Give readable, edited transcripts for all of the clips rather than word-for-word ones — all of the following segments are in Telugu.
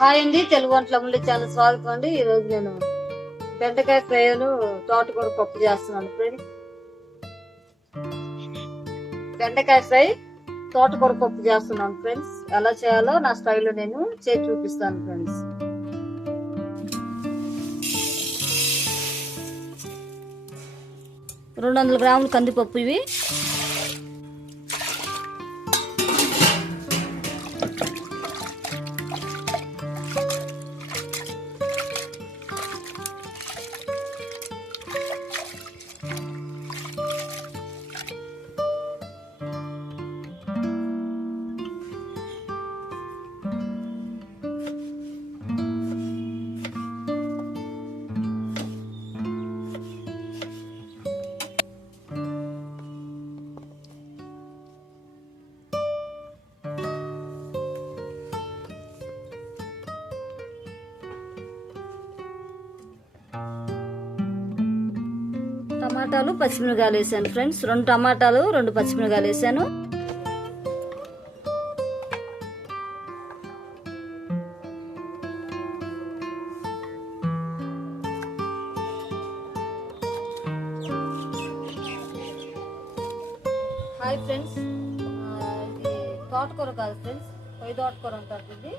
హాయ్ అండి, తెలుగు వంటల ముందు చాలా స్వాగతం అండి. ఈరోజు నేను బెండకాయ ఫ్రైను తోటకూర పప్పు చేస్తున్నాను ఫ్రెండ్స్. బెండకాయ ఫ్రై తోటకూర పప్పు చేస్తున్నాను ఫ్రెండ్స్. ఎలా చేయాలో నా స్టైల్లో నేను చేసి చూపిస్తాను ఫ్రెండ్స్. రెండు 200 గ్రాములు కందిపప్పు ఇవి, టమాటాలు, పచ్చిమిరకాయలు వేసాను ఫ్రెండ్స్. 2 టమాటాలు 2 పచ్చిమిరకాయలు వేసాను. హాయ్ ఫ్రెండ్స్, ఇది తోటకూర కాదు ఫ్రెండ్స్, పొయ్యి తోటకూర అంటారు ఇది.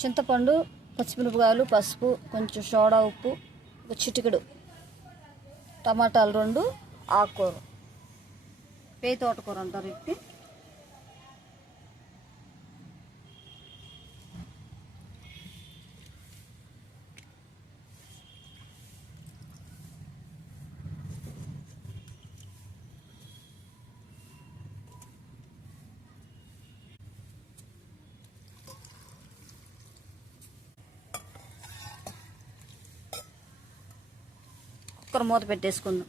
చింతపండు, పచ్చిమిరపకాయలు, పసుపు, కొంచెం సోడా ఉప్పు, ఒక చిటికెడు, టమాటాలు 2, ఆకుకూర, పేయి తోటకూర అంటారు ఇది. కుక్కర్ మూత పెట్టేసుకుందాం.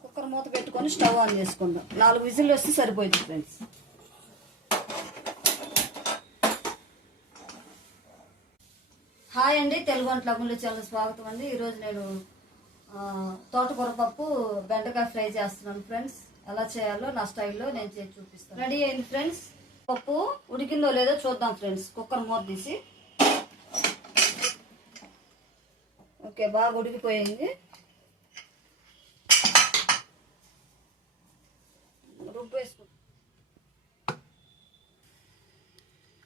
కుక్కర్ మూత పెట్టుకొని స్టవ్ ఆన్ చేసుకుందాం. 4 విజిల్లు వస్తే సరిపోయింది ఫ్రెండ్స్. హాయ్ అండి, తెలుగు వంటల ముందు చాలా స్వాగతం అండి. ఈరోజు నేను తోటకూర పప్పు బెండకాయ ఫ్రై చేస్తున్నాను ఫ్రెండ్స్. ఎలా చేయాలో నా స్టైల్లో నేను చేసి చూపిస్తాను. రెడీ అయింది ఫ్రెండ్స్. పప్పు ఉడికిందో లేదో చూద్దాం ఫ్రెండ్స్. కుక్కర్ మూత తీసి, ఓకే, బాగా ఉడికిపోయింది. రుబ్బు వేసుకుందాం.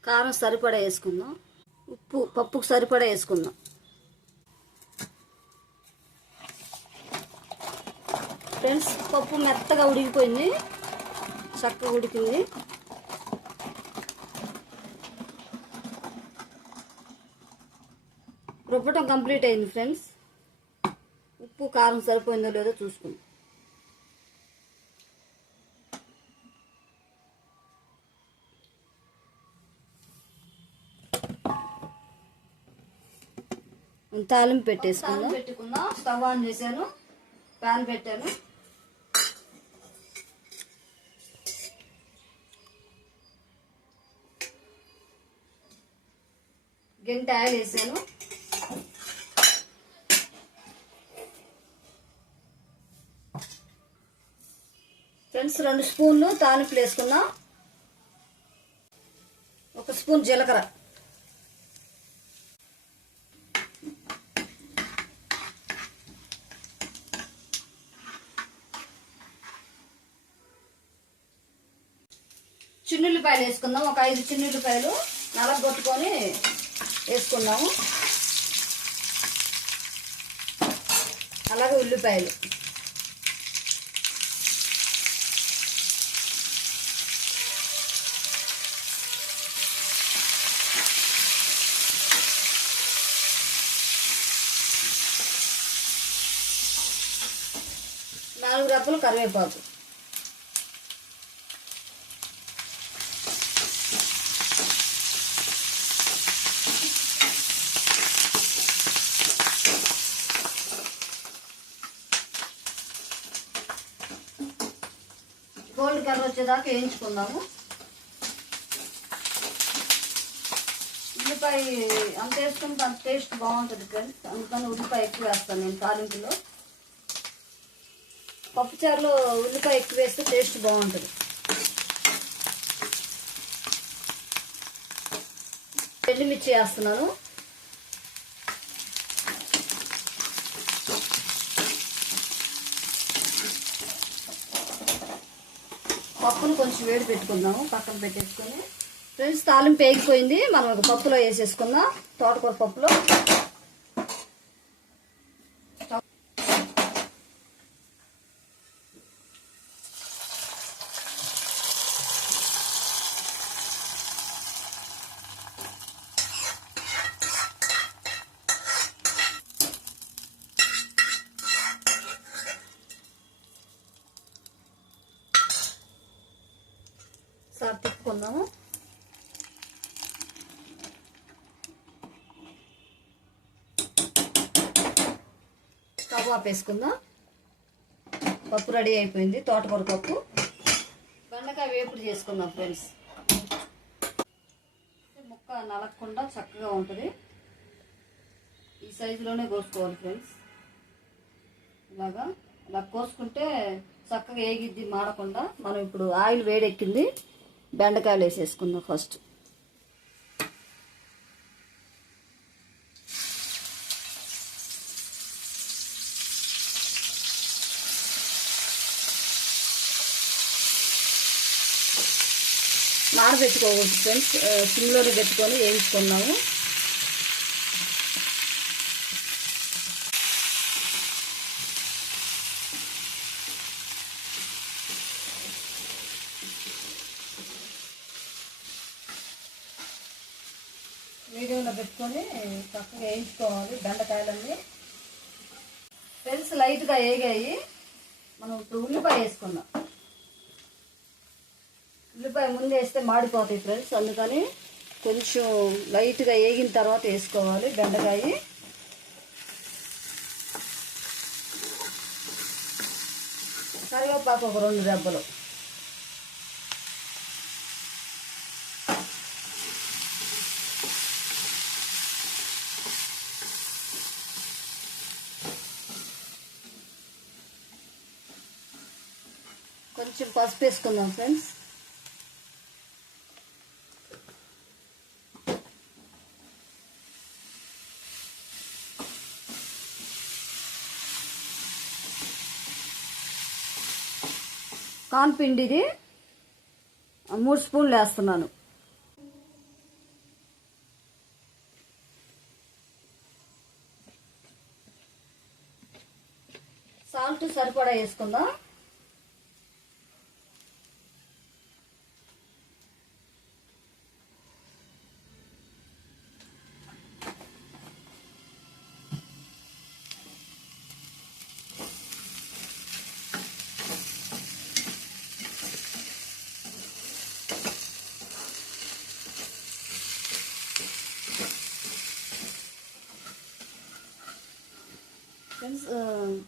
కారం సరిపడా వేసుకుందాం. ఉప్పు పప్పుకు సరిపడా వేసుకుందాం. ఫ్రెండ్స్, పప్పు మెత్తగా ఉడికిపోయింది, చక్కగా ఉడికింది. రుబ్బటం కంప్లీట్ అయింది ఫ్రెండ్స్. ఉప్పు కారం సరిపోయిందో లేదో చూసుకుందాం. తాలింపు పెట్టుకుందాం. స్టవ్ ఆన్ చేశాను, ప్యాన్ పెట్టాను. గంట ఆయిల్ వేసాను. ఫ్రెండ్స్ 2 స్పూన్లు తాలింపులు వేసుకున్నా. 1 స్పూన్ జీలకర్ర, చిన్నుల్లిపాయలు వేసుకుందాం. ఒక 5 చిన్నుల్లిపాయలు నలగొట్టుకొని వేసుకుందాము. అలాగే ఉల్లిపాయలు నాలుగు రెప్పలు కరివేపాకు, గోల్డ్ కలర్ వచ్చేదాకా వేయించుకుందాము. ఉల్లిపాయ అంత వేసుకుంటే అంత టేస్ట్ బాగుంటుంది ఫ్రెండ్స్. అందుకని ఉల్లిపాయ ఎక్కువ వేస్తాను నేను తాలింపులో. పప్పుచారులో ఉల్లిపాయ ఎక్కువ వేస్తే టేస్ట్ బాగుంటుంది. ఎండుమిర్చి వేస్తున్నాను. పప్పును కొంచెం వేడి పెట్టుకుందాము, పక్కన పెట్టేసుకొని. ఫ్రెండ్స్ తాలింపు వేగిపోయింది. మనం ఒక పప్పులో వేసేసుకుందాం. తోటకూర పప్పులో సార్ తిప్పుకుందాము. స్టవ్ ఆపేసుకుందాం. పప్పు రెడీ అయిపోయింది. తోటకూర పప్పు. బెండకాయ వేపుడు చేసుకుందాం ఫ్రెండ్స్. ముక్క నలగకుండా చక్కగా ఉంటుంది. ఈ సైజులోనే కోసుకోవాలి ఫ్రెండ్స్. ఇలా కోసుకుంటే చక్కగా ఏగిద్ది, మాడకుండా. మనం ఇప్పుడు ఆయిల్ వేడెక్కింది. బెండకాయలు వేసేసుకుందాం ఫస్ట్. నానబెట్టుకోకూడదు ఫ్రెండ్స్, సిమ్లోనే పెట్టుకొని వేయించుకున్నాము. మీడియంలో పెట్టుకొని చక్కగా వేయించుకోవాలి బెండకాయలన్నీ. ఫ్రెండ్స్ లైట్గా వేగాయి. మనం ఇప్పుడు ఉల్లిపాయ వేసుకుందాం. ఉల్లిపాయ ముందు వేస్తే మాడిపోతాయి ఫ్రెండ్స్. అందుకని కొంచెం లైట్గా వేగిన తర్వాత వేసుకోవాలి బెండకాయ. కరివేపాకు ఒక 2 రెబ్బలు. కొంచెం పసుపు వేసుకుందాం ఫ్రెండ్స్. కార్న్ పిండిది 3 స్పూన్లు వేస్తున్నాను. సాల్ట్ సరిపడా వేసుకుందాం.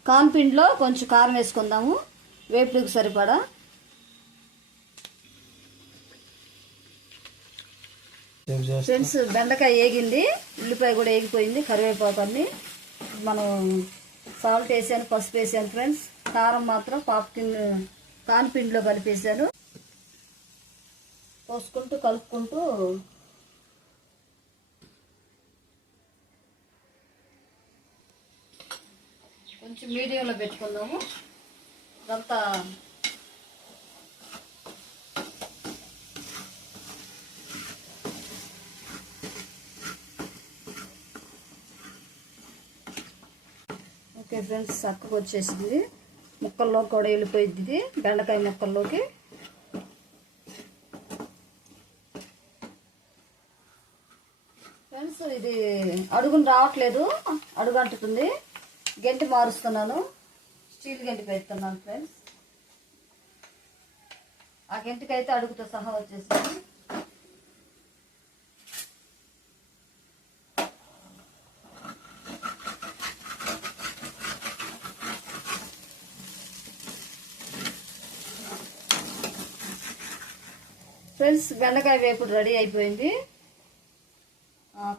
కార్న్ పిండిలో కొంచెం కారం వేసుకుందాము, వేపుడుకు సరిపడా. ఫ్రెండ్స్ బెండకాయ వేగింది, ఉల్లిపాయ కూడా వేగిపోయింది, కరివేపాకు అన్ని. మనం సాల్ట్ వేసాను, పసుపు వేసాను ఫ్రెండ్స్. కారం మాత్రం కార్న్ పిండిలో కలిపేసాను. పోసుకుంటూ కలుపుకుంటూ కొంచెం మీడియంలో పెట్టుకుందాము. ఇదంతా ఓకే ఫ్రెండ్స్, చక్కగా వచ్చేసింది. ముక్కల్లో కూడా వెళ్ళిపోయింది ఇది, బెండకాయ ముక్కల్లోకి. ఫ్రెండ్స్ ఇది అడుగును రావట్లేదు, అడుగు అంటుతుంది. గంటి మారుస్తున్నాను, స్టీల్ గంటి పెడుతున్నాను ఫ్రెండ్స్. ఆ గంటికైతే అడుగుతో సహా వచ్చేసింది. ఫ్రెండ్స్ బెండకాయ వేపుడు రెడీ అయిపోయింది.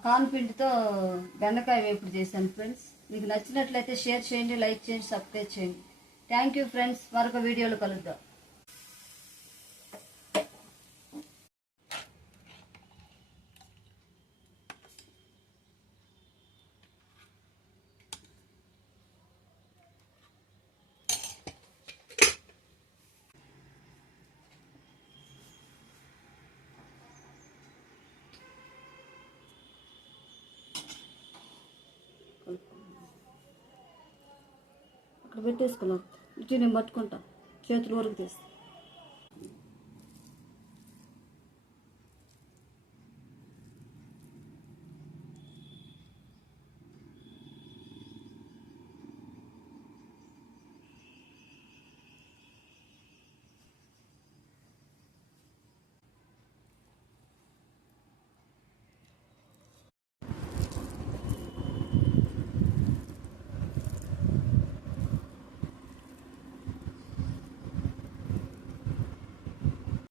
కార్న్ పిండితో బెండకాయ వేపుడు చేశాను ఫ్రెండ్స్. మీకు నచ్చినట్లయితే షేర్ చేయండి, లైక్ చేయండి, సబ్స్క్రైబ్ చేయండి. Thank you friends. మరొక వీడియోలో కలుద్దాం. అక్కడ పెట్టేసుకున్నాం, ఇటు నేను పట్టుకుంటా, చేతులు ఊరికి తీస్తా.